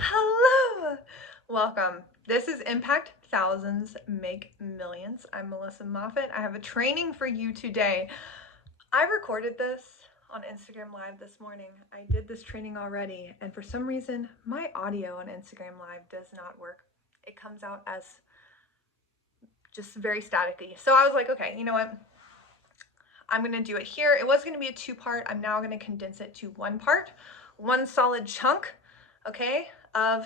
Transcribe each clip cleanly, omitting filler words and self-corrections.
Hello! Welcome. This is Impact Thousands, Make Millions. I'm Melissa Moffat. I have a training for you today. I recorded this on Instagram Live this morning. I did this training already, and for some reason, my audio on Instagram Live does not work. It comes out as just very staticky. So I was like, okay, you know what? I'm going to do it here. It was going to be a two-part. I'm now going to condense it to one part, one solid chunk, okay, of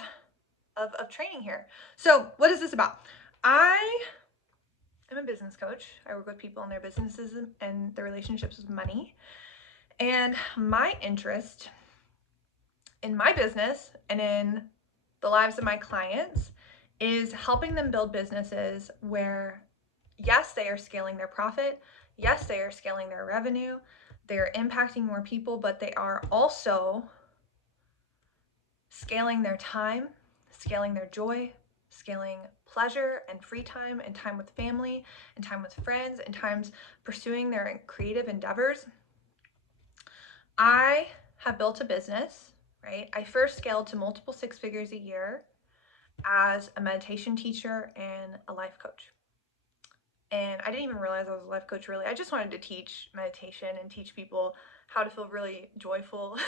training here. So what is this about? I am a business coach. I work with people in their businesses and their relationships with money. And my interest in my business and in the lives of my clients is helping them build businesses where, yes, they are scaling their profit. Yes, they are scaling their revenue. They are impacting more people, but they are also scaling their time, scaling their joy, scaling pleasure and free time and time with family and time with friends and times pursuing their creative endeavors. I have built a business, right? I first scaled to multiple six figures a year as a meditation teacher and a life coach. And I didn't even realize I was a life coach, really. I just wanted to teach meditation and teach people how to feel really joyful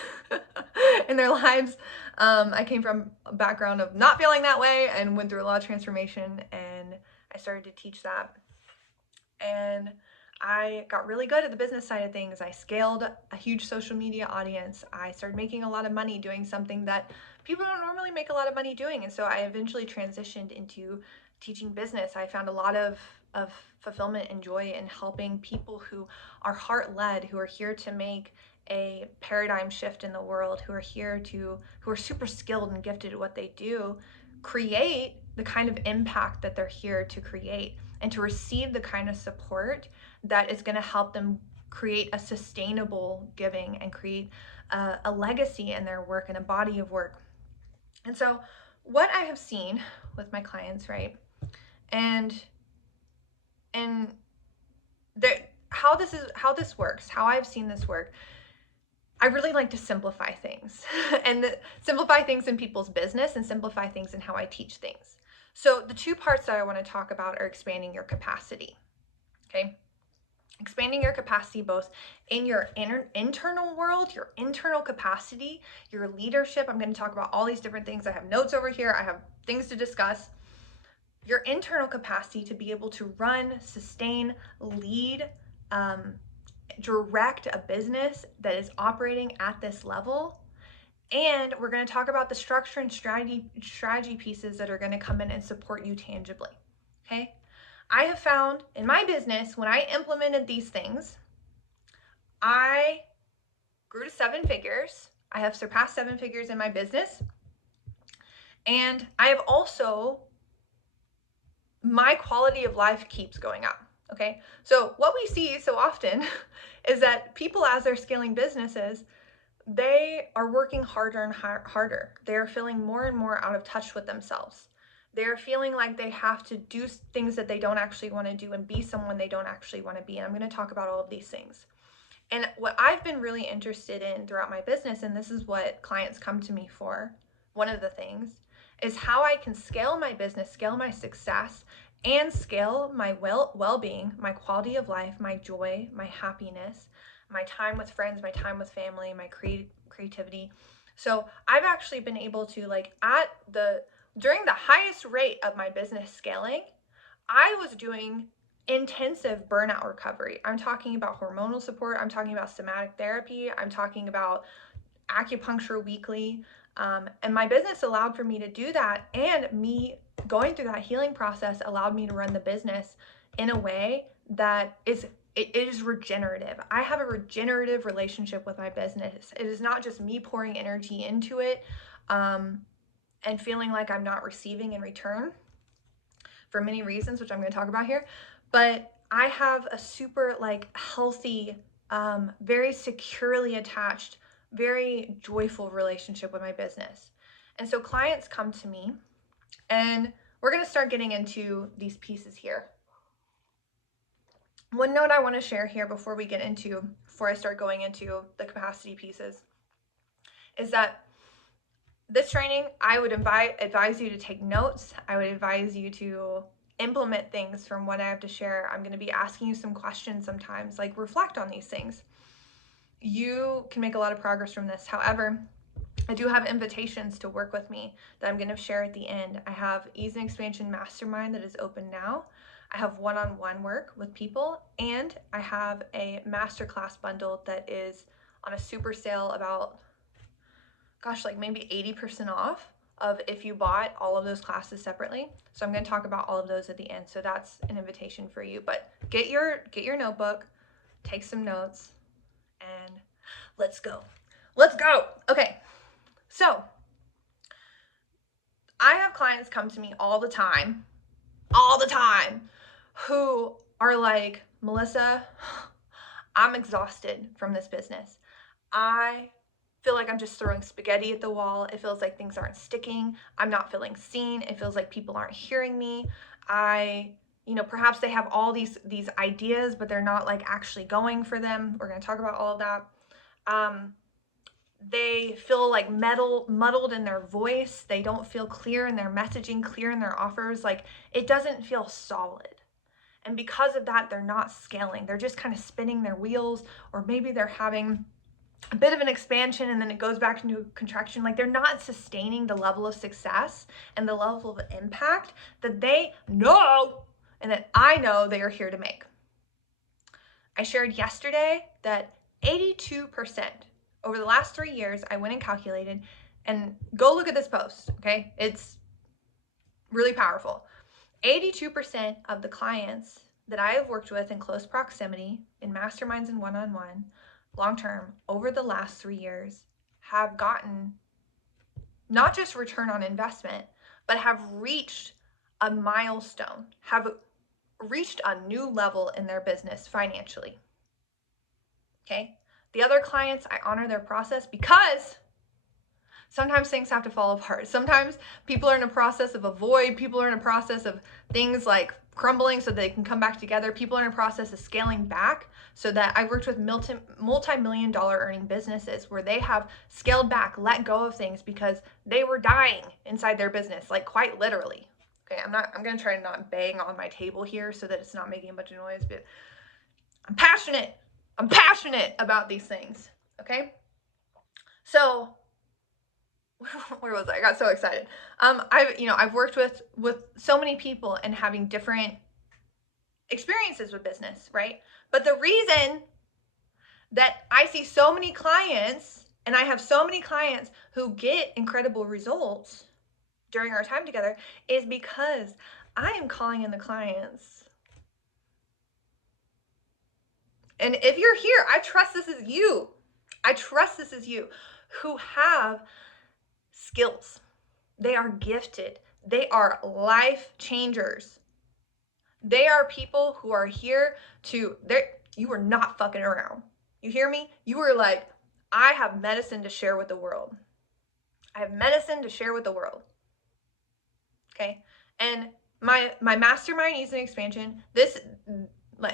in their lives. I came from a background of not feeling that way and went through a lot of transformation, and I started to teach that. And I got really good at the business side of things. I scaled a huge social media audience. I started making a lot of money doing something that people don't normally make a lot of money doing. And so I eventually transitioned into teaching business. I found a lot of fulfillment and joy in helping people who are heart-led, who are here to make a paradigm shift in the world, who are super skilled and gifted at what they do, create the kind of impact that they're here to create, and to receive the kind of support that is going to help them create a sustainable giving and create a legacy in their work and a body of work. And so what I have seen with my clients, right, and how this works, how I've seen this work, I really like to simplify things and simplify things in people's business and simplify things in how I teach things. So the two parts that I want to talk about are expanding your capacity. Okay. Expanding your capacity both in your internal world, your internal capacity, your leadership. I'm going to talk about all these different things. I have notes over here. I have things to discuss. Your internal capacity to be able to run, sustain, lead, direct a business that is operating at this level. And we're going to talk about the structure and strategy pieces that are going to come in and support you tangibly. Okay? I have found in my business, when I implemented these things, I grew to seven figures. I have surpassed seven figures in my business. And I have also, my quality of life keeps going up. Okay. So what we see so often is that people, as they're scaling businesses, they are working harder and harder. They're feeling more and more out of touch with themselves. They're feeling like they have to do things that they don't actually want to do and be someone they don't actually want to be. And I'm going to talk about all of these things. And what I've been really interested in throughout my business, and this is what clients come to me for, one of the things, is how I can scale my business, scale my success, and scale my well-being, my quality of life, my joy, my happiness, my time with friends, my time with family, my creativity. So I've actually been able to, during the highest rate of my business scaling, I was doing intensive burnout recovery. I'm talking about hormonal support. I'm talking about somatic therapy. I'm talking about acupuncture weekly. And my business allowed for me to do that. And me going through that healing process allowed me to run the business in a way that it is regenerative. I have a regenerative relationship with my business. It is not just me pouring energy into it and feeling like I'm not receiving in return for many reasons, which I'm going to talk about here. But I have a super healthy, very securely attached, very joyful relationship with my business. And so clients come to me, and we're going to start getting into these pieces here. One note I want to share here before I start going into the capacity pieces, is that This training, I would advise you to take notes. I would advise you to implement things from what I have to share. I'm going to be asking you some questions sometimes, like reflect on these things. You can make a lot of progress from this. However, I do have invitations to work with me that I'm going to share at the end. I have Ease and Expansion Mastermind that is open now. I have one-on-one work with people, and I have a masterclass bundle that is on a super sale about, gosh, like maybe 80% off of if you bought all of those classes separately. So I'm going to talk about all of those at the end. So that's an invitation for you. But get your notebook, take some notes, and let's go. Let's go. Okay. So I have clients come to me all the time, who are like, Melissa, I'm exhausted from this business. I feel like I'm just throwing spaghetti at the wall. It feels like things aren't sticking. I'm not feeling seen. It feels like people aren't hearing me. Perhaps they have all these ideas, but they're not like actually going for them. We're going to talk about all of that. They feel like muddled in their voice. They don't feel clear in their messaging, clear in their offers. Like it doesn't feel solid. And because of that, they're not scaling. They're just kind of spinning their wheels, or maybe they're having a bit of an expansion and then it goes back into a contraction. Like they're not sustaining the level of success and the level of impact that they know and that I know they are here to make. I shared yesterday that 82% over the last 3 years, I went and calculated, and go look at this post, okay? It's really powerful. 82% of the clients that I have worked with in close proximity, in masterminds and one-on-one, long-term, over the last 3 years, have gotten not just return on investment, but have reached a milestone, have reached a new level in their business financially. Okay? The other clients, I honor their process because sometimes things have to fall apart. Sometimes people are in a process of a void. People are in a process of things like crumbling so they can come back together. People are in a process of scaling back, so that I've worked with multi-million dollar earning businesses where they have scaled back, let go of things because they were dying inside their business, like quite literally. Okay, I'm going to try to not bang on my table here so that it's not making a bunch of noise, but I'm passionate. I'm passionate about these things. Okay? So where was I? I got so excited. I've worked with so many people and having different experiences with business, right? But the reason that I see so many clients and I have so many clients who get incredible results during our time together is because I am calling in the clients. And if you're here, I trust this is you. I trust this is you who have skills. They are gifted. They are life changers. They are people who are here you are not fucking around. You hear me? You are like, I have medicine to share with the world. I have medicine to share with the world. Okay? And my mastermind Ease and Expansion, this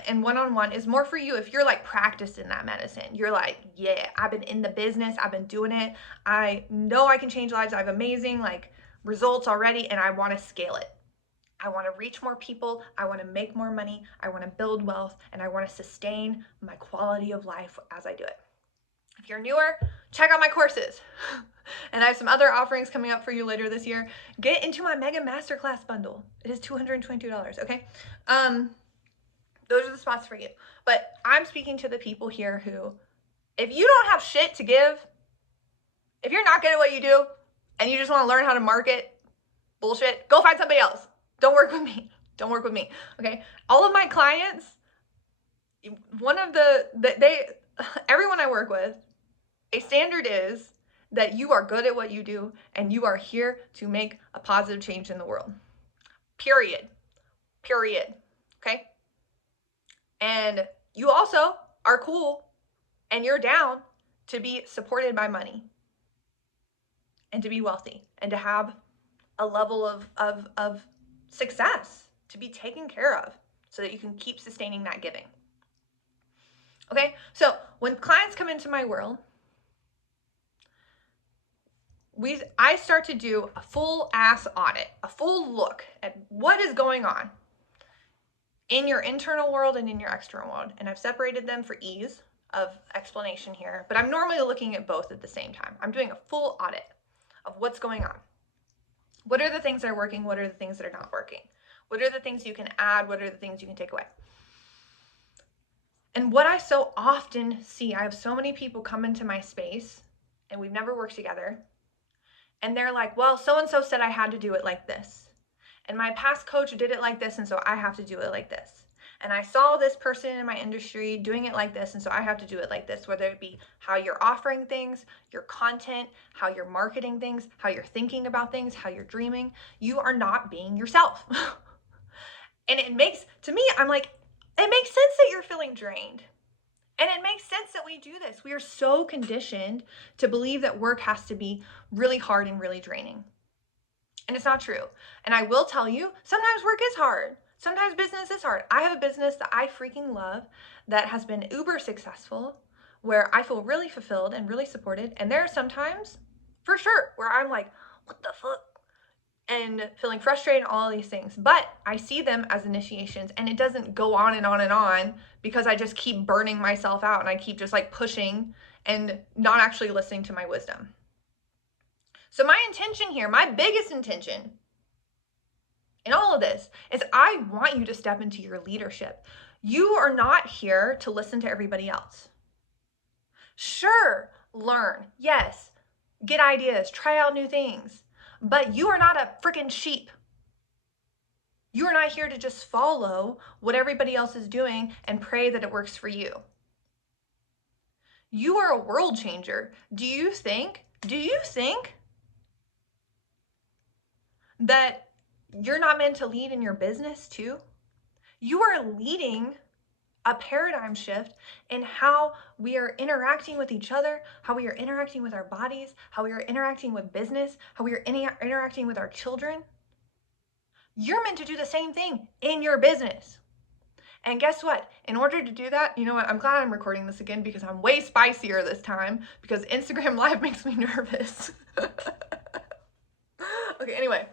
and one-on-one is more for you if you're like practicing that medicine. You're like, yeah, I've been in the business, I've been doing it, I know I can change lives, I have amazing like results already, and I want to scale it. I want to reach more people, I want to make more money, I want to build wealth, and I want to sustain my quality of life as I do it. If you're newer, check out my courses. And I have some other offerings coming up for you later this year. Get into my mega masterclass bundle. It is $222, okay? Those are the spots for you. But I'm speaking to the people here who, if you don't have shit to give, if you're not good at what you do, and you just want to learn how to market bullshit, go find somebody else. Don't work with me. Don't work with me, okay? All of my clients, everyone I work with, a standard is that you are good at what you do and you are here to make a positive change in the world. Period. Okay? And you also are cool and you're down to be supported by money and to be wealthy and to have a level of success to be taken care of so that you can keep sustaining that giving. Okay? So when clients come into my world, I start to do a full ass audit, a full look at what is going on in your internal world and in your external world. And I've separated them for ease of explanation here, but I'm normally looking at both at the same time. I'm doing a full audit of what's going on. What are the things that are working? What are the things that are not working? What are the things you can add? What are the things you can take away? And what I so often see, I have so many people come into my space and we've never worked together. And they're like, well, so-and-so said I had to do it like this. And my past coach did it like this, and so I have to do it like this. And I saw this person in my industry doing it like this, and so I have to do it like this, whether it be how you're offering things, your content, how you're marketing things, how you're thinking about things, how you're dreaming. You are not being yourself. And it makes, to me, I'm like, it makes sense that you're feeling drained. And it makes sense that we do this. We are so conditioned to believe that work has to be really hard and really draining. And it's not true. And I will tell you, sometimes work is hard. Sometimes business is hard. I have a business that I freaking love that has been uber successful, where I feel really fulfilled and really supported. And there are some times, for sure, where I'm like, what the fuck? And feeling frustrated and all of these things. But I see them as initiations, and it doesn't go on and on and on because I just keep burning myself out and I keep just like pushing and not actually listening to my wisdom. So my intention here, my biggest intention in all of this is I want you to step into your leadership. You are not here to listen to everybody else. Sure, learn. Yes, get ideas, try out new things. But you are not a freaking sheep. You are not here to just follow what everybody else is doing and pray that it works for you. You are a world changer. Do you think that you're not meant to lead in your business too? You are leading a paradigm shift in how we are interacting with each other, how we are interacting with our bodies, how we are interacting with business, how we are interacting with our children. You're meant to do the same thing in your business. And guess what? In order to do that, you know what? I'm glad I'm recording this again because I'm way spicier this time because Instagram Live makes me nervous. Okay, anyway.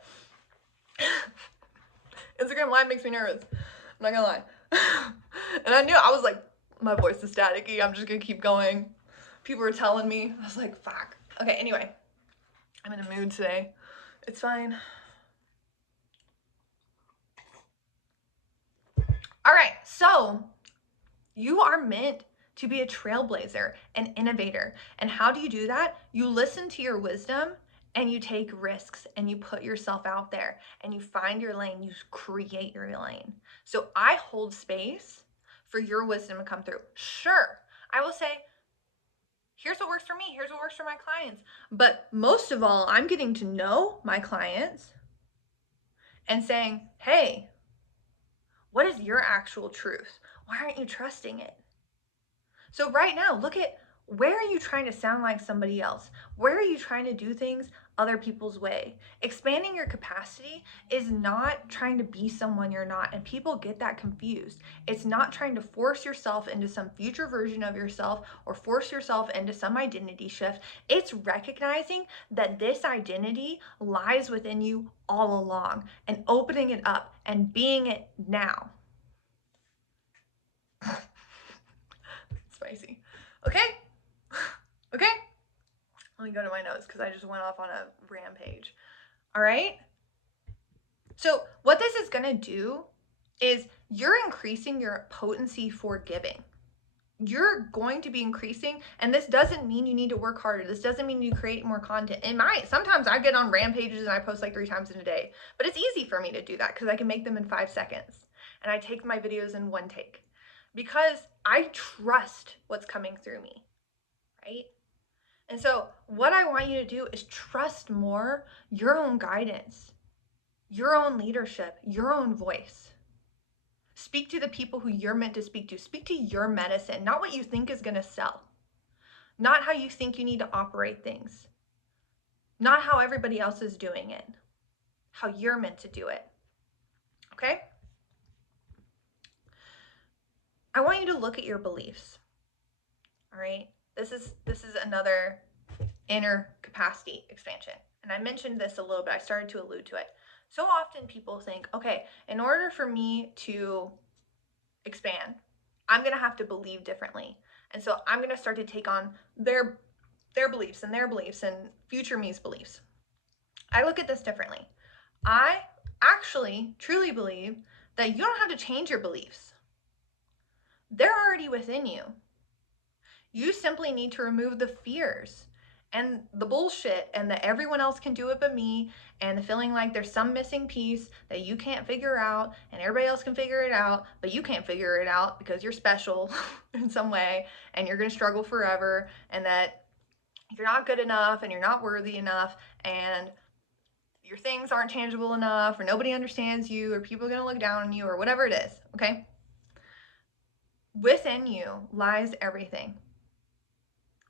Instagram Live makes me nervous. I'm not gonna lie. And I knew, I was like, my voice is staticky. I'm just gonna keep going. People were telling me. I was like, fuck. Okay, anyway. I'm in a mood today. It's fine. All right, so you are meant to be a trailblazer, an innovator. And how do you do that? You listen to your wisdom and you take risks and you put yourself out there and you find your lane, you create your lane. So I hold space for your wisdom to come through. Sure, I will say, here's what works for me, here's what works for my clients. But most of all, I'm getting to know my clients and saying, hey, what is your actual truth? Why aren't you trusting it? So right now, look at, where are you trying to sound like somebody else? Where are you trying to do things other people's way? Expanding your capacity is not trying to be someone you're not, and people get that confused. It's not trying to force yourself into some future version of yourself or force yourself into some identity shift. It's recognizing that this identity lies within you all along and opening it up and being it now. Spicy. Okay? Okay? Let me go to my notes because I just went off on a rampage. All right? So what this is going to do is you're increasing your potency for giving. You're going to be increasing, and this doesn't mean you need to work harder. This doesn't mean you create more content. It might. Sometimes I get on rampages and I post like 3 times in a day, but it's easy for me to do that because I can make them in 5 seconds. And I take my videos in 1 take because I trust what's coming through me, right? And so what I want you to do is trust more your own guidance, your own leadership, your own voice. Speak to the people who you're meant to speak to. Speak to your medicine, not what you think is going to sell, not how you think you need to operate things, not how everybody else is doing it, how you're meant to do it. Okay? I want you to look at your beliefs. All right? This is another inner capacity expansion. And I mentioned this a little bit, I started to allude to it. So often people think, okay, in order for me to expand, I'm going to have to believe differently. And so I'm going to start to take on their beliefs and their beliefs and future me's beliefs. I look at this differently. I actually truly believe that you don't have to change your beliefs. They're already within you. You simply need to remove the fears and the bullshit and that everyone else can do it but me, and the feeling like there's some missing piece that you can't figure out and everybody else can figure it out, but you can't figure it out because you're special in some way and you're going to struggle forever, and that you're not good enough and you're not worthy enough and your things aren't tangible enough or nobody understands you or people are going to look down on you or whatever it is, okay? Within you lies everything.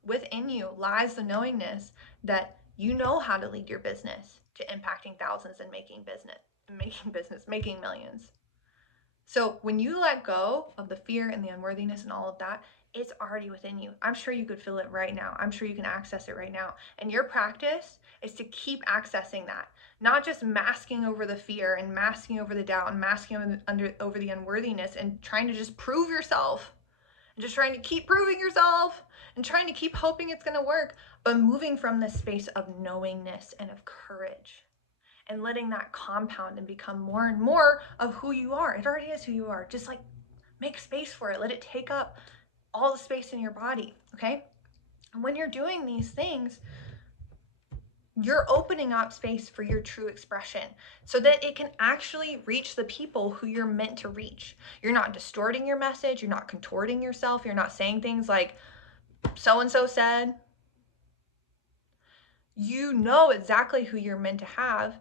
Within you lies the knowingness that you know how to lead your business to impacting thousands and making millions. So when you let go of the fear and the unworthiness and all of that, it's already within you. I'm sure you could feel it right now. I'm sure you can access it right now. And your practice is to keep accessing that, not just masking over the fear and masking over the doubt and masking over the unworthiness and trying to just prove yourself and just trying to keep proving yourself and trying to keep hoping it's going to work, but moving from this space of knowingness and of courage and letting that compound and become more and more of who you are. It already is who you are. Just like make space for it. Let it take up all the space in your body, okay? And when you're doing these things, you're opening up space for your true expression so that it can actually reach the people who you're meant to reach. You're not distorting your message. You're not contorting yourself. You're not saying things like, so-and-so said. You know exactly who you're meant to have.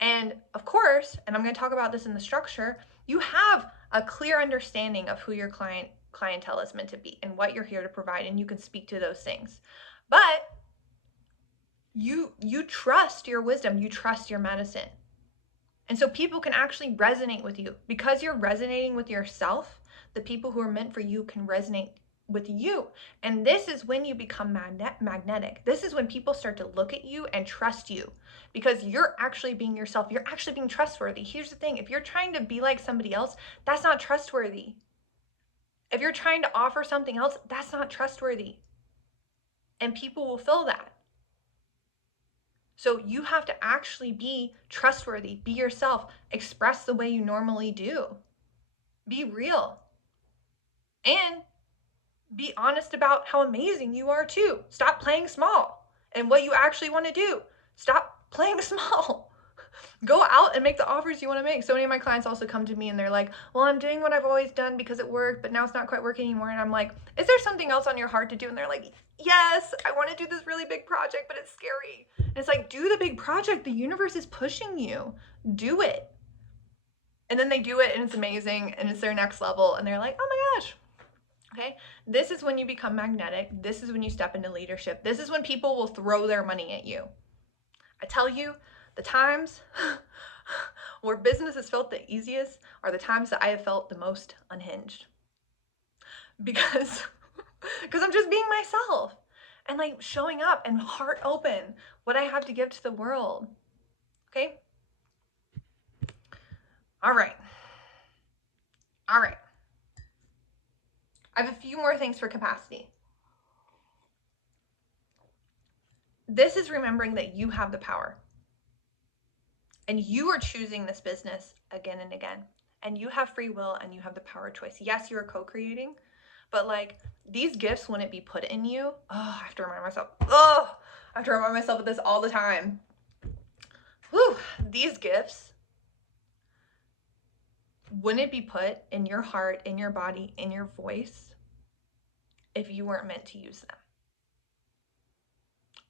And of course, and I'm going to talk about this in the structure, you have a clear understanding of who your clientele is meant to be and what you're here to provide, and you can speak to those things. But you trust your wisdom, you trust your medicine. And so people can actually resonate with you. Because you're resonating with yourself, the people who are meant for you can resonate with you. And this is when you become magnetic. This is when people start to look at you and trust you because you're actually being yourself. You're actually being trustworthy. Here's the thing. If you're trying to be like somebody else, that's not trustworthy. If you're trying to offer something else, that's not trustworthy. And people will feel that. So you have to actually be trustworthy, be yourself, express the way you normally do. Be real. And be honest about how amazing you are too. Stop playing small and what you actually want to do. Stop playing small. Go out and make the offers you want to make. So many of my clients also come to me and they're like, well, I'm doing what I've always done because it worked, but now it's not quite working anymore. And I'm like, is there something else on your heart to do? And they're like, yes, I want to do this really big project, but it's scary. And it's like, do the big project. The universe is pushing you. Do it. And then they do it and it's amazing and it's their next level. And they're like, oh my gosh. Okay, this is when you become magnetic. This is when you step into leadership. This is when people will throw their money at you. I tell you, the times where business has felt the easiest are the times that I have felt the most unhinged. Because I'm just being myself and like showing up and heart open what I have to give to the world. Okay? All right. I have a few more things for capacity. This is remembering that you have the power. And you are choosing this business again and again. And you have free will and you have the power of choice. Yes, you're co-creating, but like these gifts wouldn't be put in you. I have to remind myself. I have to remind myself of this all the time. These gifts wouldn't be put in your heart, in your body, in your voice if you weren't meant to use them.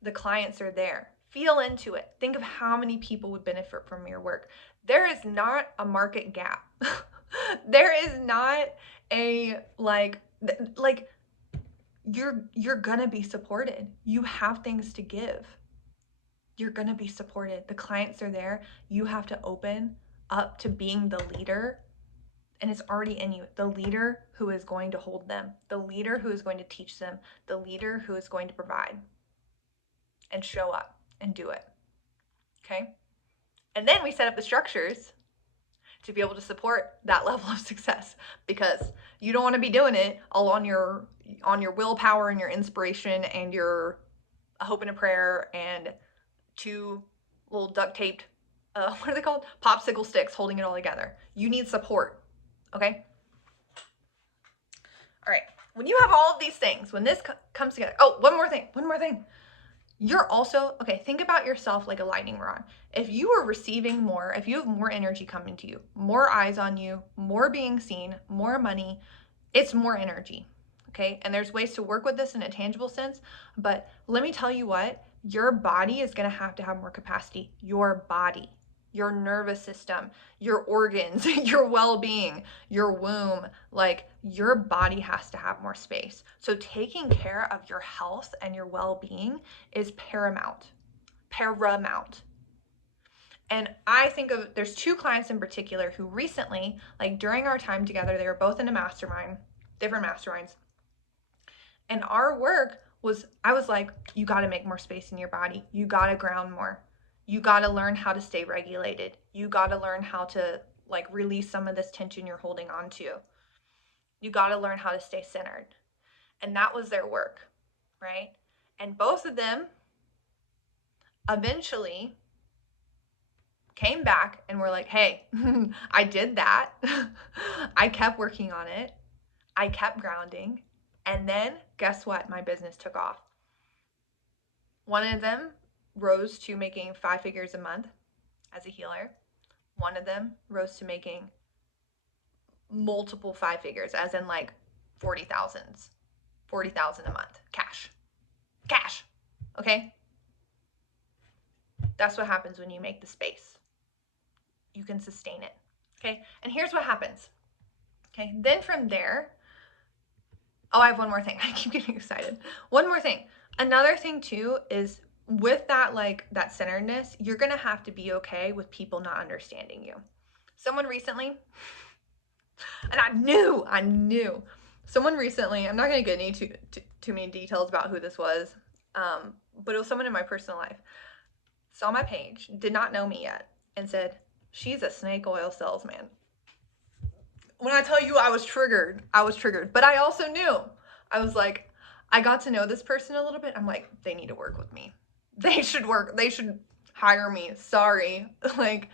The clients are there. Feel into it. Think of how many people would benefit from your work. There is not a market gap. There is not a you're gonna be supported. You have things to give. You're gonna be supported. The clients are there. You have to open up to being the leader, and it's already in you. The leader who is going to hold them, the leader who is going to teach them, the leader who is going to provide. and show up and do it. Okay? And then we set up the structures to be able to support that level of success, because you don't want to be doing it all on your willpower and your inspiration and your hope and a prayer and two little duct taped what are they called, popsicle sticks holding it all together. You need support. Okay, all right, when you have all of these things, when this comes together. Oh, one more thing. You're also, okay, think about yourself like a lightning rod. If you are receiving more, if you have more energy coming to you, more eyes on you, more being seen, more money, it's more energy. Okay, and there's ways to work with this in a tangible sense, but let me tell you what, your body is going to have more capacity. Your body, your nervous system, your organs, your well-being, your womb, like your body has to have more space. So taking care of your health and your well-being is paramount. And I think of, there's two clients in particular who recently, like during our time together, they were both in a mastermind, different masterminds. And our work was, I was like, you got to make more space in your body. You got to ground more. You got to learn how to stay regulated. You got to learn how to like release some of this tension you're holding on to. You got to learn how to stay centered. And that was their work, right? And both of them eventually came back and were like, hey, I did that. I kept working on it. I kept grounding. And then guess what? My business took off. One of them rose to making 5 figures a month as a healer. One of them rose to making multiple 5 figures, as in like 40,000 a month, cash. Okay? That's what happens when you make the space. You can sustain it. Okay? And here's what happens. Okay? Then from there, oh, I have one more thing. I keep getting excited. One more thing. Another thing too is with that, like that centeredness, you're going to have to be okay with people not understanding you. Someone recently, and I knew someone recently, I'm not going to get into too many details about who this was, but it was someone in my personal life, saw my page, did not know me yet, and said, she's a snake oil salesman. When I tell you I was triggered, but I also knew. I was like, I got to know this person a little bit. I'm like, they need to work with me. They should hire me. Sorry. Like,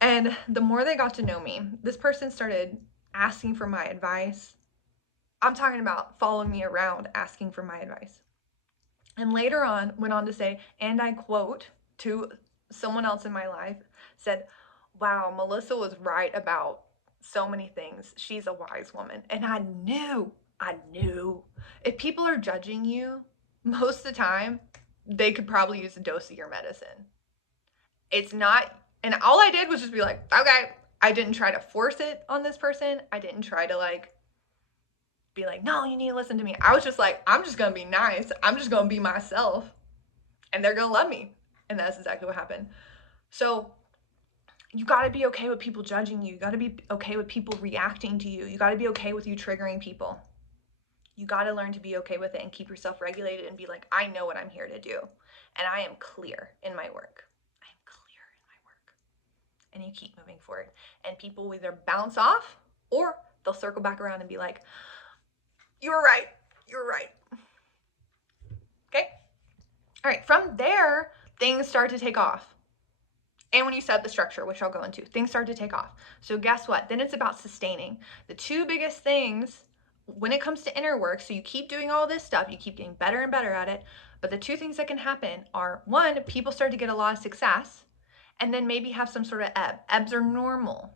and the more they got to know me, this person started asking for my advice. I'm talking about following me around, asking for my advice. And later on went on to say, and I quote to someone else in my life, said, wow, Melissa was right about so many things. She's a wise woman. And I knew if people are judging you, most of the time, they could probably use a dose of your medicine. It's not, and all I did was just be like, okay, I didn't try to force it on this person. I didn't try to like, be like, no, you need to listen to me. I was just like, I'm just going to be nice. I'm just going to be myself and they're going to love me. And that's exactly what happened. So you got to be okay with people judging you. You got to be okay with people reacting to you. You got to be okay with you triggering people. You got to learn to be okay with it and keep yourself regulated and be like, I know what I'm here to do. And I am clear in my work. And you keep moving forward. And people will either bounce off or they'll circle back around and be like, you're right. Okay? All right, from there, things start to take off. And when you set up the structure, which I'll go into, things start to take off. So guess what? Then it's about sustaining. The two biggest things when it comes to inner work, so you keep doing all this stuff, you keep getting better and better at it, but the two things that can happen are, one, people start to get a lot of success, and then maybe have some sort of ebb. Ebbs are normal.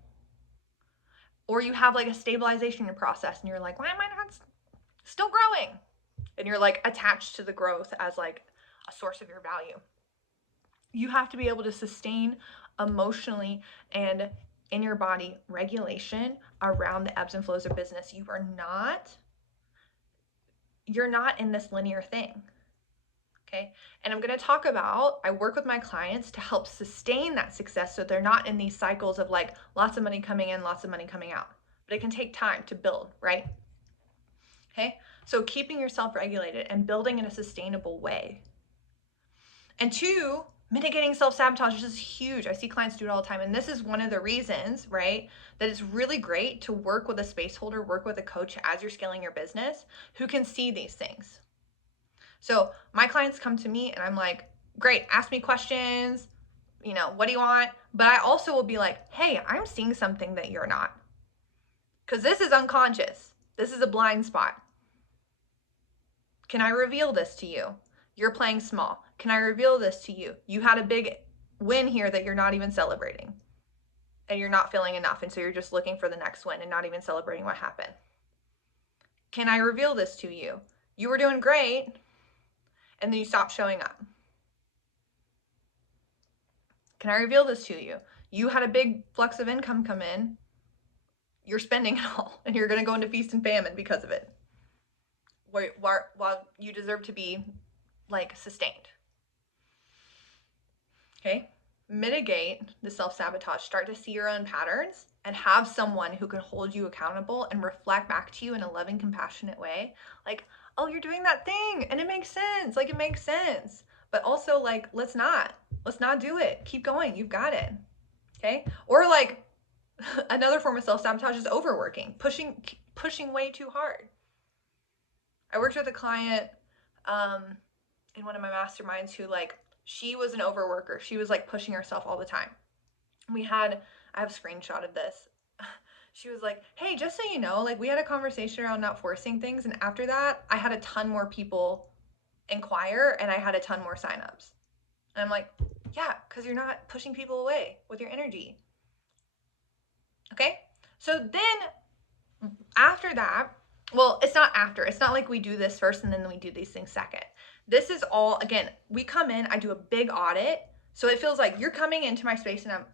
Or you have like a stabilization in your process, and you're like, why am I not still growing? And you're like attached to the growth as like a source of your value. You have to be able to sustain emotionally and in your body regulation around the ebbs and flows of business. You're not in this linear thing. Okay. And I'm going to talk about, I work with my clients to help sustain that success so they're not in these cycles of like lots of money coming in, lots of money coming out. But it can take time to build, right? Okay. So keeping yourself regulated and building in a sustainable way. And two, mitigating self-sabotage is just huge. I see clients do it all the time. And this is one of the reasons, right, that it's really great to work with a space holder, work with a coach as you're scaling your business who can see these things. So my clients come to me and I'm like, great, ask me questions, what do you want? But I also will be like, hey, I'm seeing something that you're not. Because this is unconscious. This is a blind spot. Can I reveal this to you? You're playing small. Can I reveal this to you? You had a big win here that you're not even celebrating. And you're not feeling enough. And so you're just looking for the next win and not even celebrating what happened. Can I reveal this to you? You were doing great, and then you stopped showing up. Can I reveal this to you? You had a big flux of income come in. You're spending it all, and you're going to go into feast and famine because of it. While you deserve to be sustained. Okay? Mitigate the self-sabotage. Start to see your own patterns and have someone who can hold you accountable and reflect back to you in a loving, compassionate way. Like, oh, you're doing that thing and it makes sense. It makes sense. But also let's not do it. Keep going. You've got it. Okay? Or another form of self-sabotage is overworking, pushing way too hard. I worked with a client in one of my masterminds who she was an overworker. She was pushing herself all the time. I have a screenshot of this. She was like, hey, just so you know, we had a conversation around not forcing things. And after that, I had a ton more people inquire and I had a ton more signups. And I'm like, yeah, because you're not pushing people away with your energy. Okay? So then after that, well, it's not after. It's not like we do this first and then we do these things second. This is all, again, we come in, I do a big audit. So it feels like you're coming into my space and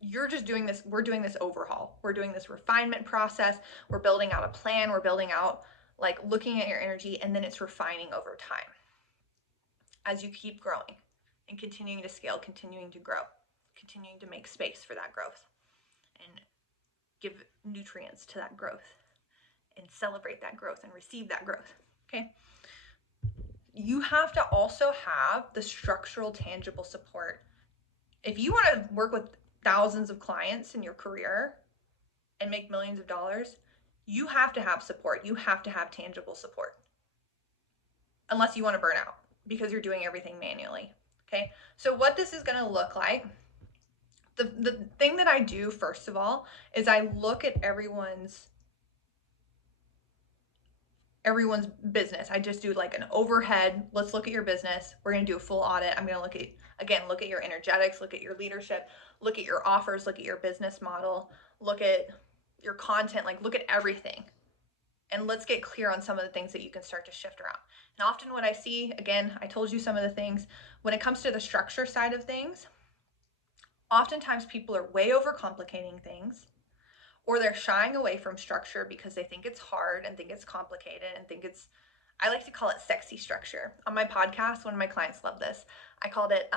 you're just doing this, we're doing this overhaul. We're doing this refinement process. We're building out a plan. We're building out, looking at your energy, and then it's refining over time as you keep growing and continuing to scale, continuing to grow, continuing to make space for that growth and give nutrients to that growth and celebrate that growth and receive that growth. Okay? You have to also have the structural, tangible support. If you want to work with thousands of clients in your career and make millions of dollars, you have to have support. You have to have tangible support. Unless you want to burn out because you're doing everything manually. Okay? So what this is going to look like, the thing that I do first of all is I look at everyone's business. I just do an overhead. Let's look at your business. We're going to do a full audit. I'm going to look at your energetics, look at your leadership, look at your offers, look at your business model, look at your content, look at everything. And let's get clear on some of the things that you can start to shift around. And often what I see, again, I told you some of the things, when it comes to the structure side of things, oftentimes people are way overcomplicating things, or they're shying away from structure because they think it's hard and think it's complicated and think it's, I like to call it sexy structure. On my podcast, one of my clients loved this. I called it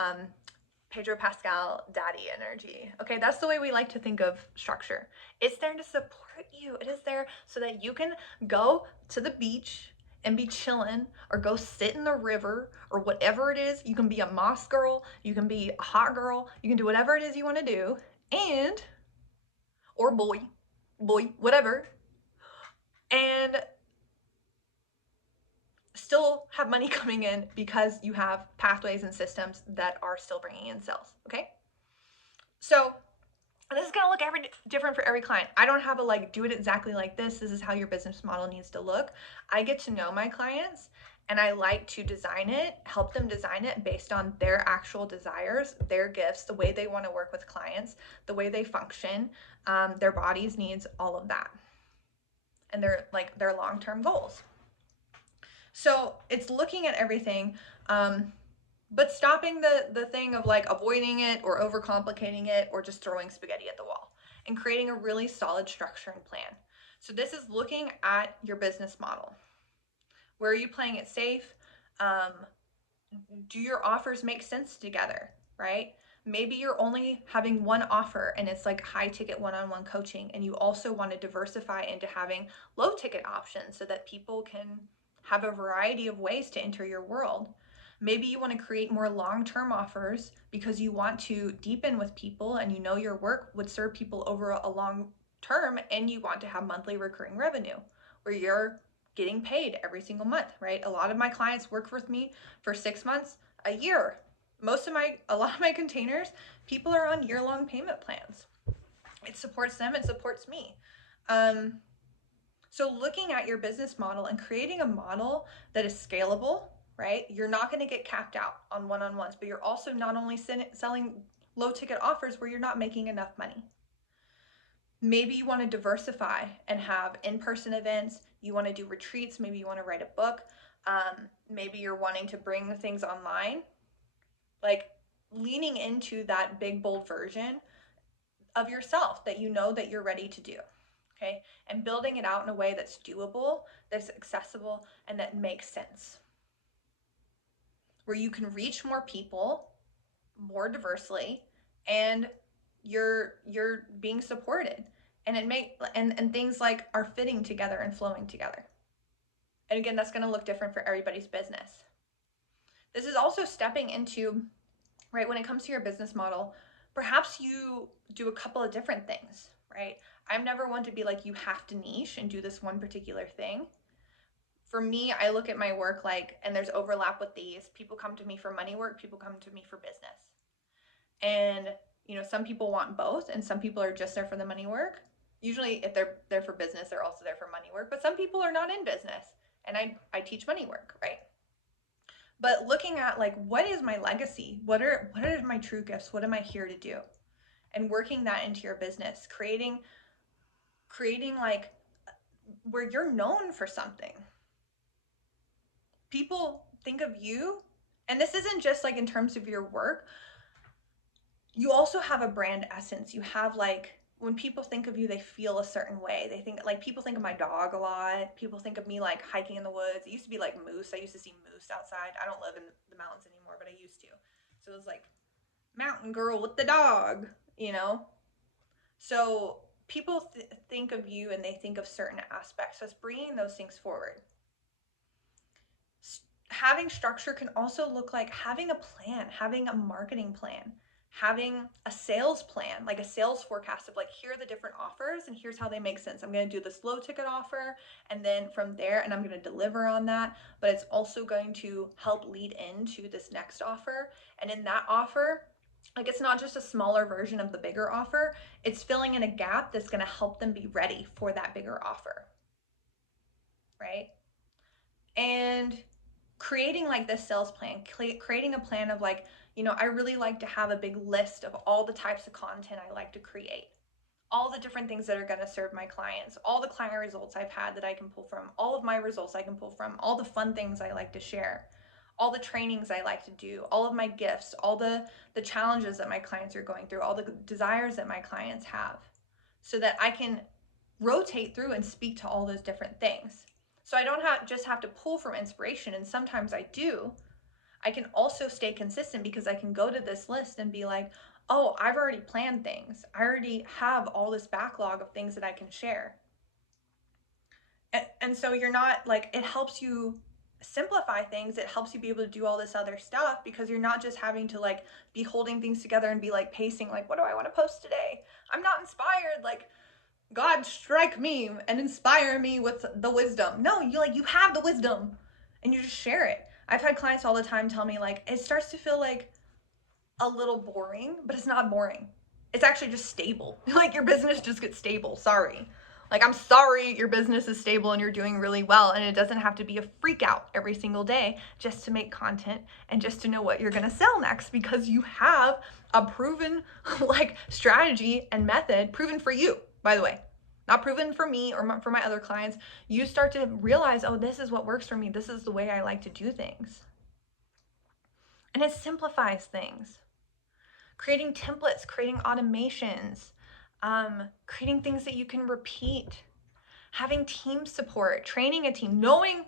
Pedro Pascal daddy energy. Okay, that's the way we like to think of structure. It's there to support you. It is there so that you can go to the beach and be chilling, or go sit in the river, or whatever it is. You can be a moss girl, you can be a hot girl, you can do whatever it is you want to do, or boy, whatever, and still have money coming in because you have pathways and systems that are still bringing in sales. Okay? So this is going to look different for every client. I don't have a do it exactly like this. This is how your business model needs to look. I get to know my clients and I like to design it, help them design it based on their actual desires, their gifts, the way they want to work with clients, the way they function, their bodies needs, all of that. And their long-term goals. So it's looking at everything, but stopping the thing of avoiding it or overcomplicating it or just throwing spaghetti at the wall, and creating a really solid structure and plan. So this is looking at your business model. Where are you playing it safe? Do your offers make sense together, right? Maybe you're only having one offer and it's high ticket one-on-one coaching, and you also want to diversify into having low ticket options so that people can have a variety of ways to enter your world. Maybe you want to create more long-term offers because you want to deepen with people and you know your work would serve people over a long term, and you want to have monthly recurring revenue where you're getting paid every single month, right? A lot of my clients work with me for 6 months, a year. A lot of my containers, people are on year-long payment plans. It supports them, it supports me. So looking at your business model and creating a model that is scalable, right? You're not going to get capped out on one-on-ones, but you're also not only selling low ticket offers where you're not making enough money. Maybe you want to diversify and have in-person events. You want to do retreats. Maybe you want to write a book. Maybe you're wanting to bring things online. Like leaning into that big, bold version of yourself that you know that you're ready to do. Okay, and building it out in a way that's doable, that's accessible, and that makes sense. Where you can reach more people more diversely, and you're being supported, and and things like are fitting together and flowing together. And again, that's going to look different for everybody's business. This is also stepping into, right, when it comes to your business model, perhaps you do a couple of different things, right? I'm never one to be like, you have to niche and do this one particular thing. For me, I look at my work like, and there's overlap with these. People come to me for money work, people come to me for business. And, some people want both, and some people are just there for the money work. Usually, if they're there for business, they're also there for money work. But some people are not in business, and I teach money work, right? But looking at like, what is my legacy? What are my true gifts? What am I here to do? And working that into your business, creating like where you're known for something. People think of you, and this isn't just like in terms of your work. You also have a brand essence. You have like, when people think of you, they feel a certain way. They think like, people think of my dog a lot. People think of me like hiking in the woods. It used to be like moose. I used to see moose outside. I don't live in the mountains anymore, but I used to. So it was like mountain girl with the dog, So people think of you and they think of certain aspects. So it's bringing those things forward. Having structure can also look like having a plan, having a marketing plan, having a sales plan, like a sales forecast of like, here are the different offers and here's how they make sense. I'm going to do this low ticket offer, and then from there, and I'm going to deliver on that, but it's also going to help lead into this next offer. And in that offer, like, it's not just a smaller version of the bigger offer, it's filling in a gap that's going to help them be ready for that bigger offer, right? And creating like this sales plan, creating a plan of like, I really like to have a big list of all the types of content I like to create, all the different things that are going to serve my clients, all the client results I've had that I can pull from, all of my results I can pull from, all the fun things I like to share, all the trainings I like to do, all of my gifts, all the challenges that my clients are going through, all the desires that my clients have, so that I can rotate through and speak to all those different things. So I don't just have to pull from inspiration, and sometimes I do. I can also stay consistent because I can go to this list and be like, oh, I've already planned things. I already have all this backlog of things that I can share. And so you're not like, it helps you simplify things. It helps you be able to do all this other stuff because you're not just having to like be holding things together and be like pacing, like, what do I want to post today? I'm not inspired. Like, God, strike me and inspire me with the wisdom. No, you have the wisdom and you just share it. I've had clients all the time tell me like, it starts to feel like a little boring, but it's not boring. It's actually just stable. Like, your business just gets stable. Sorry. Like, I'm sorry your business is stable and you're doing really well, and it doesn't have to be a freak out every single day just to make content and just to know what you're going to sell next, because you have a proven like strategy and method, proven for you, by the way, not proven for me or for my other clients. You start to realize, oh, this is what works for me. This is the way I like to do things. And it simplifies things. Creating templates, creating automations, creating things that you can repeat, having team support, training a team, knowing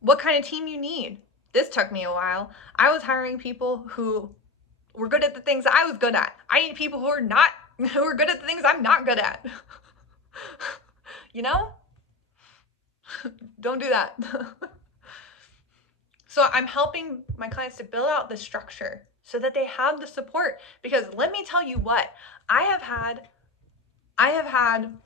what kind of team you need. This took me a while. I was hiring people who were good at the things I was good at. I need people who are good at the things I'm not good at. Don't do that. So I'm helping my clients to build out the structure so that they have the support. Because let me tell you what, I have had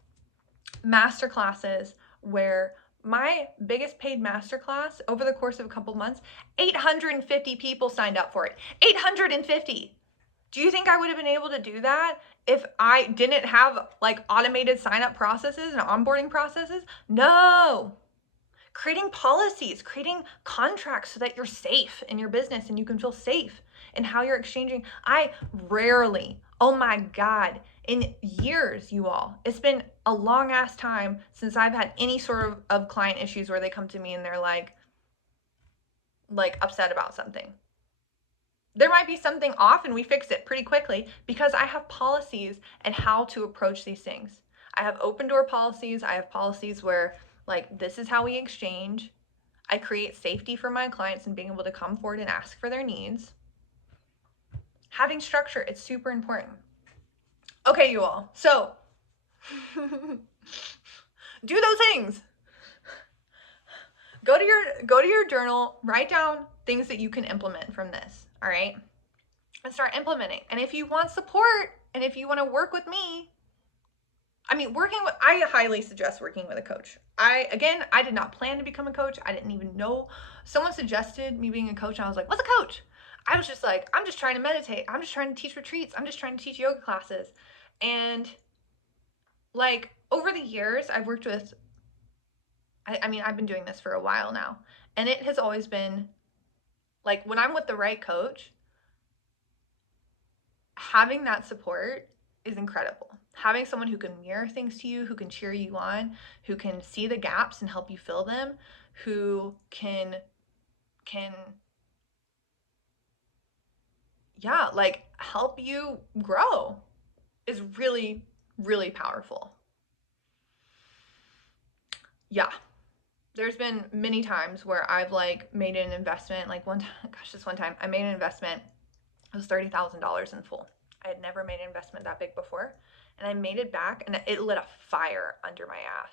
master classes where my biggest paid masterclass over the course of a couple months, 850 people signed up for it. 850. Do you think I would have been able to do that if I didn't have like automated sign up processes and onboarding processes? No. Creating policies, creating contracts so that you're safe in your business and you can feel safe in how you're exchanging. I rarely, oh my God, in years, you all, it's been a long ass time since I've had any sort of client issues where they come to me and they're like upset about something. There might be something off and we fix it pretty quickly because I have policies and how to approach these things. I have open door policies. I have policies where like this is how we exchange. I create safety for my clients and being able to come forward and ask for their needs. Having structure, it's super important. Okay, you all. So do those things. Go to your journal, write down things that you can implement from this, all right? And start implementing. And if you want support and if you want to work with me, I highly suggest working with a coach. I did not plan to become a coach. I didn't even know. Someone suggested me being a coach and I was like, what's a coach? I was just like, I'm just trying to meditate. I'm just trying to teach retreats. I'm just trying to teach yoga classes. And like over the years, I've worked with, I've been doing this for a while now. And it has always been like when I'm with the right coach, having that support is incredible. Having someone who can mirror things to you, who can cheer you on, who can see the gaps and help you fill them, who can like help you grow is really, really powerful. Yeah. There's been many times where I've like made an investment, like this one time I made an investment. It was $30,000 in full. I had never made an investment that big before. And I made it back and it lit a fire under my ass.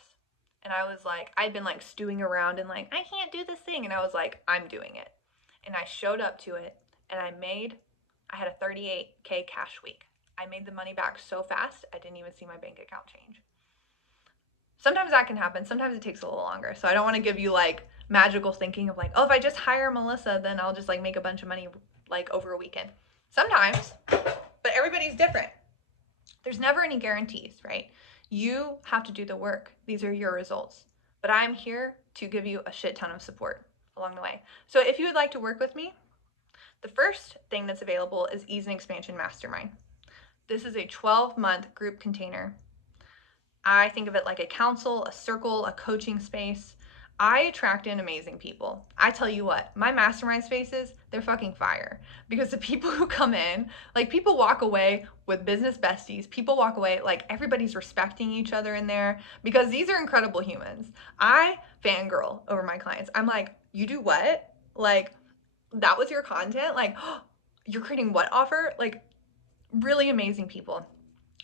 And I was like, I'd been like stewing around and like, I can't do this thing. And I was like, I'm doing it. And I showed up to it and I had a 38K cash week. I made the money back so fast, I didn't even see my bank account change. Sometimes that can happen. Sometimes it takes a little longer. So I don't want to give you like magical thinking of like, oh, if I just hire Melissa, then I'll just like make a bunch of money like over a weekend. Sometimes, but everybody's different. There's never any guarantees, right? You have to do the work. These are your results. But I'm here to give you a shit ton of support along the way. So if you would like to work with me, the first thing that's available is Ease and Expansion Mastermind. This is a 12-month group container. I think of it like a council, a circle, a coaching space. I attract in amazing people. I tell you what, my mastermind spaces, they're fucking fire. Because the people who come in, like people walk away with business besties. People walk away like everybody's respecting each other in there because these are incredible humans. I fangirl over my clients. I'm like, you do what? Like, that was your content? Like, oh, you're creating what offer? Like, really amazing people.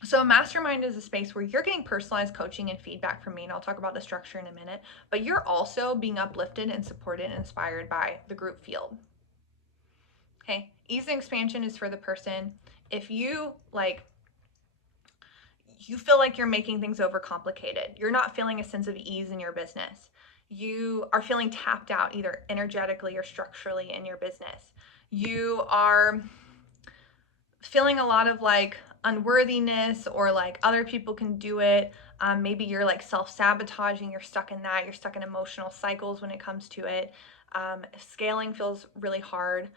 So a mastermind is a space where you're getting personalized coaching and feedback from me, and I'll talk about the structure in a minute, but you're also being uplifted and supported and inspired by the group field. Okay, ease and expansion is for the person. If you feel like you're making things overcomplicated, you're not feeling a sense of ease in your business, you are feeling tapped out either energetically or structurally in your business, you are feeling a lot of like unworthiness or like other people can do it. Maybe you're like self-sabotaging, you're stuck in that, you're stuck in emotional cycles when it comes to it. Scaling feels really hard.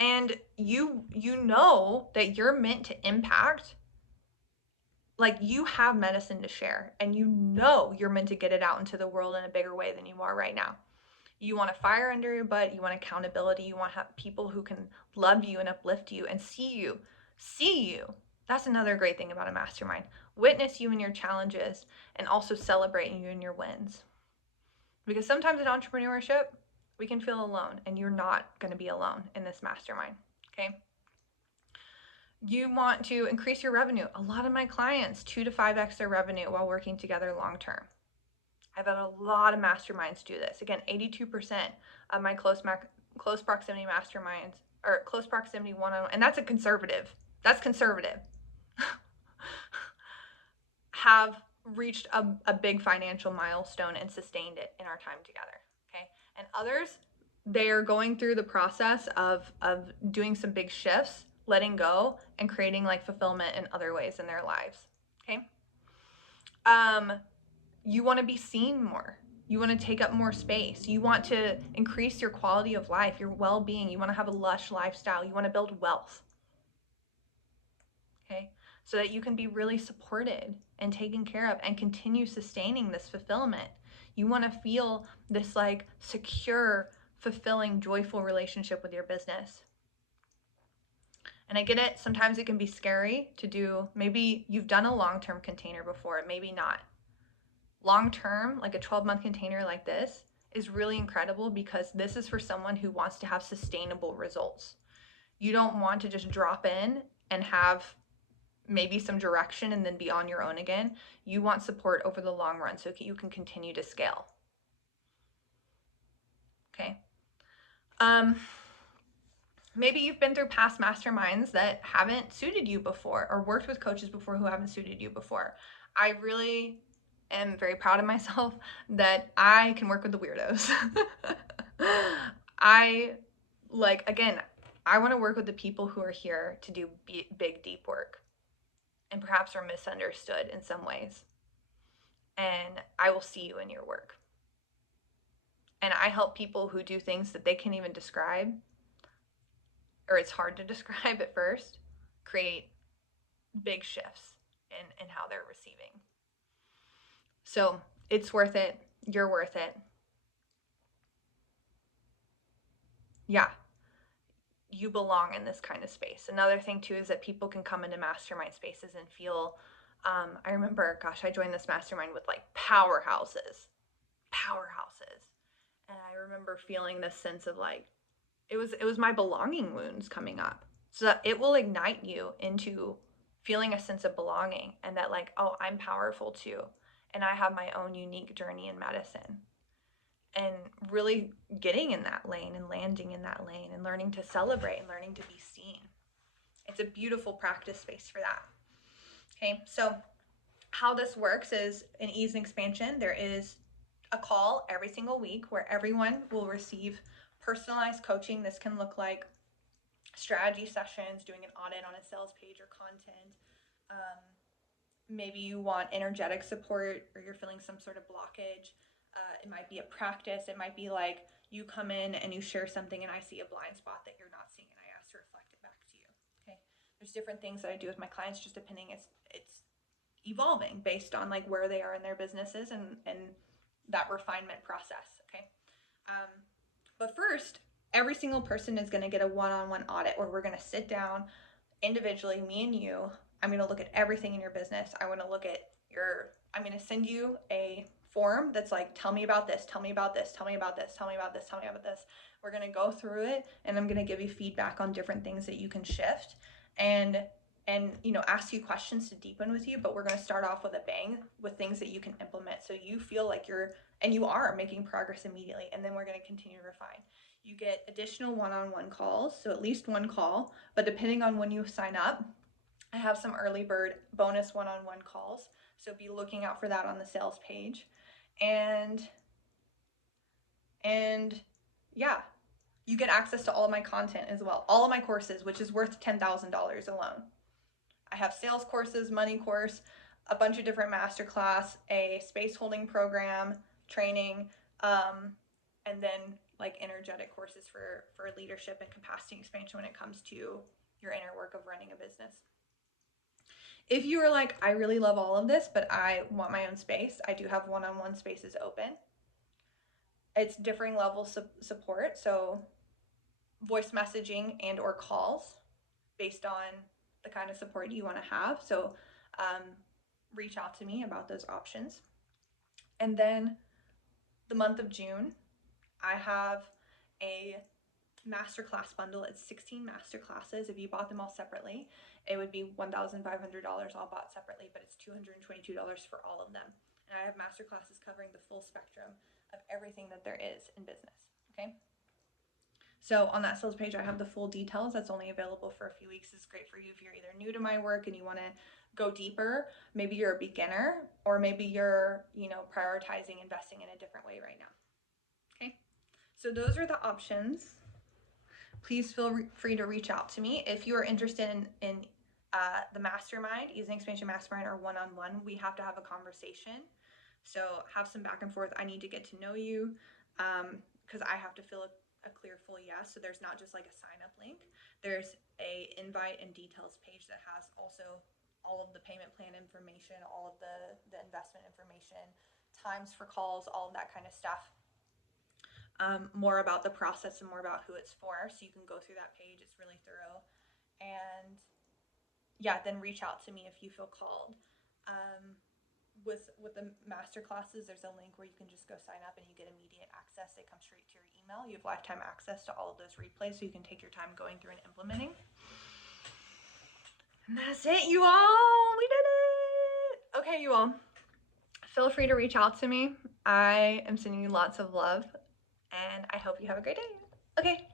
And you know that you're meant to impact. Like you have medicine to share and you know you're meant to get it out into the world in a bigger way than you are right now. You want a fire under your butt. You want accountability. You want to have people who can love you and uplift you and see you. See you. That's another great thing about a mastermind. Witness you in your challenges and also celebrate you in your wins. Because sometimes in entrepreneurship, we can feel alone and you're not going to be alone in this mastermind. Okay. You want to increase your revenue. A lot of my clients 2 to 5x their revenue while working together long term. I've had a lot of masterminds do this. Again, 82% of my close proximity masterminds, or close proximity one-on-one, and that's conservative, have reached a big financial milestone and sustained it in our time together. Okay. And others, they are going through the process of doing some big shifts, letting go, and creating like fulfillment in other ways in their lives. Okay. You want to be seen more. You want to take up more space. You want to increase your quality of life, your well-being. You want to have a lush lifestyle. You want to build wealth. Okay. So that you can be really supported and taken care of and continue sustaining this fulfillment. You want to feel this like secure, fulfilling, joyful relationship with your business. And I get it. Sometimes it can be scary to do. Maybe you've done a long-term container before, maybe not. Long-term, like a 12-month container like this, is really incredible because this is for someone who wants to have sustainable results. You don't want to just drop in and have maybe some direction and then be on your own again. You want support over the long run so you can continue to scale. Okay. Maybe you've been through past masterminds that haven't suited you before, or worked with coaches before who haven't suited you before. I really am very proud of myself that I can work with the weirdos. I want to work with the people who are here to do big, deep work and perhaps are misunderstood in some ways. And I will see you in your work. And I help people who do things that they can't even describe, or it's hard to describe at first, create big shifts in how they're receiving. So it's worth it. You're worth it. Yeah, you belong in this kind of space. Another thing too is that people can come into mastermind spaces and feel, I remember, gosh, I joined this mastermind with like powerhouses. And I remember feeling this sense of like, it was my belonging wounds coming up. So that it will ignite you into feeling a sense of belonging and that like, oh, I'm powerful too. And I have my own unique journey in medicine. And really getting in that lane and landing in that lane and learning to celebrate and learning to be seen. It's a beautiful practice space for that. Okay, so how this works is in Ease and Expansion, there is a call every single week where everyone will receive personalized coaching. This can look like strategy sessions, doing an audit on a sales page or content. Maybe you want energetic support or you're feeling some sort of blockage. It might be a practice. It might be like you come in and you share something and I see a blind spot that you're not seeing and I ask to reflect it back to you. Okay. There's different things that I do with my clients just depending. It's evolving based on like where they are in their businesses and that refinement process. Okay. But first, every single person is going to get a one-on-one audit where we're going to sit down individually, me and you. I'm going to look at everything in your business. I'm going to send you a form that's like, tell me about this, tell me about this, tell me about this, tell me about this, tell me about this. We're going to go through it and I'm going to give you feedback on different things that you can shift and ask you questions to deepen with you, but we're going to start off with a bang with things that you can implement so you feel like you are making progress immediately, and then we're going to continue to refine. You get additional one-on-one calls, so at least one call, but depending on when you sign up, I have some early bird bonus one-on-one calls, so be looking out for that on the sales page. And yeah, you get access to all of my content as well, all of my courses, which is worth $10,000 alone. I have sales courses, money course, a bunch of different masterclass, a space holding program, training, and then like energetic courses for leadership and capacity expansion when it comes to your inner work of running a business. If you are like, I really love all of this, but I want my own space, I do have one-on-one spaces open. It's differing levels of support, so voice messaging and or calls based on the kind of support you want to have. So reach out to me about those options. And then the month of June, I have a masterclass bundle. It's 16 masterclasses. If you bought them all separately, it would be $1,500 all bought separately, but it's $222 for all of them. And I have masterclasses covering the full spectrum of everything that there is in business, okay? So on that sales page, I have the full details. That's only available for a few weeks. It's great for you if you're either new to my work and you want to go deeper. Maybe you're a beginner, or maybe you're, prioritizing investing in a different way right now. Okay. So those are the options. Please feel free to reach out to me if you are interested in the mastermind, Ease and Expansion Mastermind, or one-on-one. We have to have a conversation. So have some back and forth. I need to get to know you because I have to feel a clear full yes. So there's not just like a sign up link. There's a invite and details page that has also all of the payment plan information, all of the investment information, times for calls, all of that kind of stuff. More about the process and more about who it's for. So you can go through that page. It's really thorough. And yeah, then reach out to me if you feel called. With the master classes, there's a link where you can just go sign up and you get immediate access. They come straight to your email. You have lifetime access to all of those replays, so you can take your time going through and implementing. And that's it, you all. We did it. Okay, you all. Feel free to reach out to me. I am sending you lots of love, and I hope you have a great day. Okay.